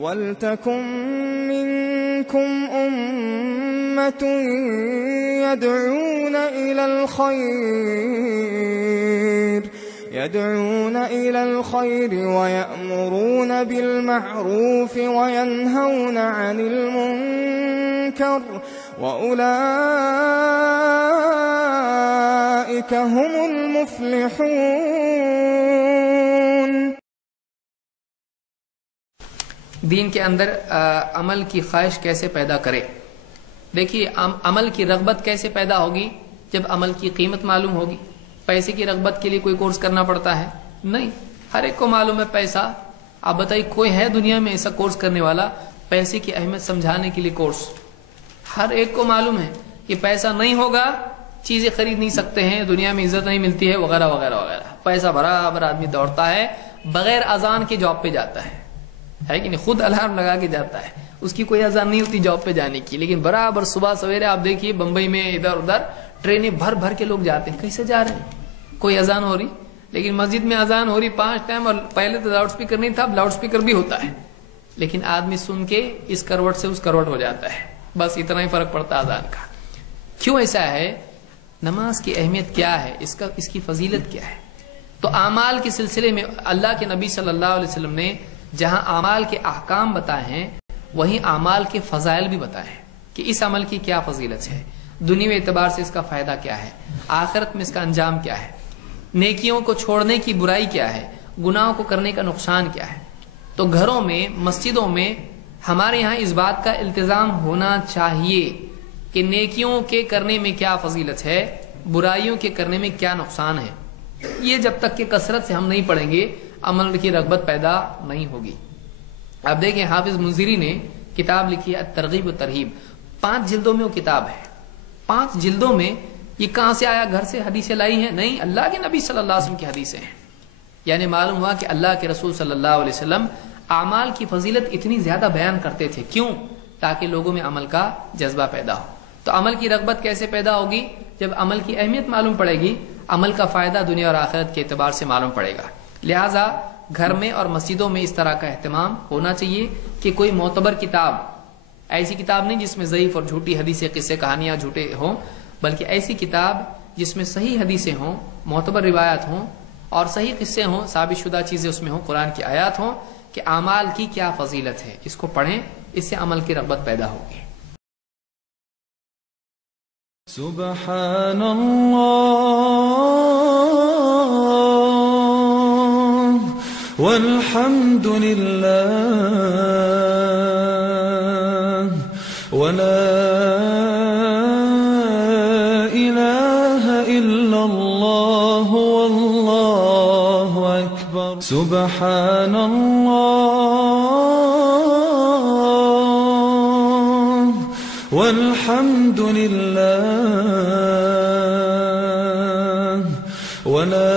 وَلْتَكُن مِّنكُمْ أُمَّةٌ يَدْعُونَ إِلَى الْخَيْرِ وَيَأْمُرُونَ بِالْمَعْرُوفِ وَيَنْهَوْنَ عَنِ الْمُنكَرِ وَأُولَئِكَ هُمُ الْمُفْلِحُونَ۔ دین کے اندر عمل کی خواہش کیسے پیدا کرے؟ دیکھیے، عمل کی رغبت کیسے پیدا ہوگی؟ جب عمل کی قیمت معلوم ہوگی۔ پیسے کی رغبت کے لیے کوئی کورس کرنا پڑتا ہے؟ نہیں، ہر ایک کو معلوم ہے پیسہ۔ آپ بتائیے کوئی ہے دنیا میں ایسا کورس کرنے والا پیسے کی اہمیت سمجھانے کے لیے کورس؟ ہر ایک کو معلوم ہے کہ پیسہ نہیں ہوگا چیزیں خرید نہیں سکتے ہیں، دنیا میں عزت نہیں ملتی ہے، وغیرہ وغیرہ وغیرہ۔ پیسہ برابر آدمی دوڑتا ہے، بغیر اذان کے جاب پہ جاتا ہے کہ نہیں؟ خود الارم لگا کے جاتا ہے، اس کی کوئی اذان نہیں ہوتی جاب پہ جانے کی، لیکن برابر صبح سویرے آپ دیکھیے بمبئی میں ادھر ادھر ٹرینیں بھر بھر کے لوگ جاتے ہیں۔ کیسے جا رہے ہیں؟ کوئی اذان ہو رہی، لیکن مسجد میں اذان ہو رہی 5 ٹائم، اور پہلے تو لاؤڈ سپیکر نہیں تھا، اب لاؤڈ سپیکر بھی ہوتا ہے، لیکن آدمی سن کے اس کروٹ سے اس کروٹ ہو جاتا ہے، بس اتنا ہی فرق پڑتا ہے اذان کا۔ کیوں ایسا ہے؟ نماز کی اہمیت کیا ہے، اس کی فضیلت کیا ہے؟ تو اعمال کے سلسلے میں اللہ کے نبی صلی اللہ علیہ وسلم نے جہاں اعمال کے احکام بتائے ہیں، وہیں اعمال کے فضائل بھی بتائے ہیں کہ اس عمل کی کیا فضیلت ہے، دنیوی اعتبار سے اس کا فائدہ کیا ہے، آخرت میں اس کا انجام کیا ہے، نیکیوں کو چھوڑنے کی برائی کیا ہے، گناہوں کو کرنے کا نقصان کیا ہے۔ تو گھروں میں، مسجدوں میں ہمارے یہاں اس بات کا التزام ہونا چاہیے کہ نیکیوں کے کرنے میں کیا فضیلت ہے، برائیوں کے کرنے میں کیا نقصان ہے۔ یہ جب تک کہ کثرت سے ہم نہیں پڑھیں گے، عمل کی رغبت پیدا نہیں ہوگی۔ اب دیکھیں، حافظ منذری نے کتاب لکھی ہے الترغیب و ترہیب، 5 جلدوں میں وہ کتاب ہے۔ 5 جلدوں میں یہ کہاں سے آیا؟ گھر سے حدیثیں لائی ہیں؟ نہیں، اللہ کے نبی صلی اللہ علیہ وسلم کی حدیثیں ہیں۔ یعنی معلوم ہوا کہ اللہ کے رسول صلی اللہ علیہ وسلم اعمال کی فضیلت اتنی زیادہ بیان کرتے تھے۔ کیوں؟ تاکہ لوگوں میں عمل کا جذبہ پیدا ہو۔ تو عمل کی رغبت کیسے پیدا ہوگی؟ جب عمل کی اہمیت معلوم پڑے گی، عمل کا فائدہ دنیا اور آخرت کے اعتبار سے معلوم پڑے گا۔ لہٰذا گھر میں اور مسجدوں میں اس طرح کا اہتمام ہونا چاہیے کہ کوئی معتبر کتاب، ایسی کتاب نہیں جس میں ضعیف اور جھوٹی حدیثیں، قصے، کہانیاں جھوٹے ہوں، بلکہ ایسی کتاب جس میں صحیح حدیثیں ہوں، معتبر روایات ہوں، اور صحیح قصے ہوں، ثابت شدہ چیزیں اس میں ہوں، قرآن کی آیات ہوں کہ اعمال کی کیا فضیلت ہے۔ اس کو پڑھیں، اس سے عمل کی رغبت پیدا ہوگی۔ سبحان اللہ والحمد للہ ولا الہ الا اللہ واللہ اکبر۔ سبحان اللہ والحمد للہ ولا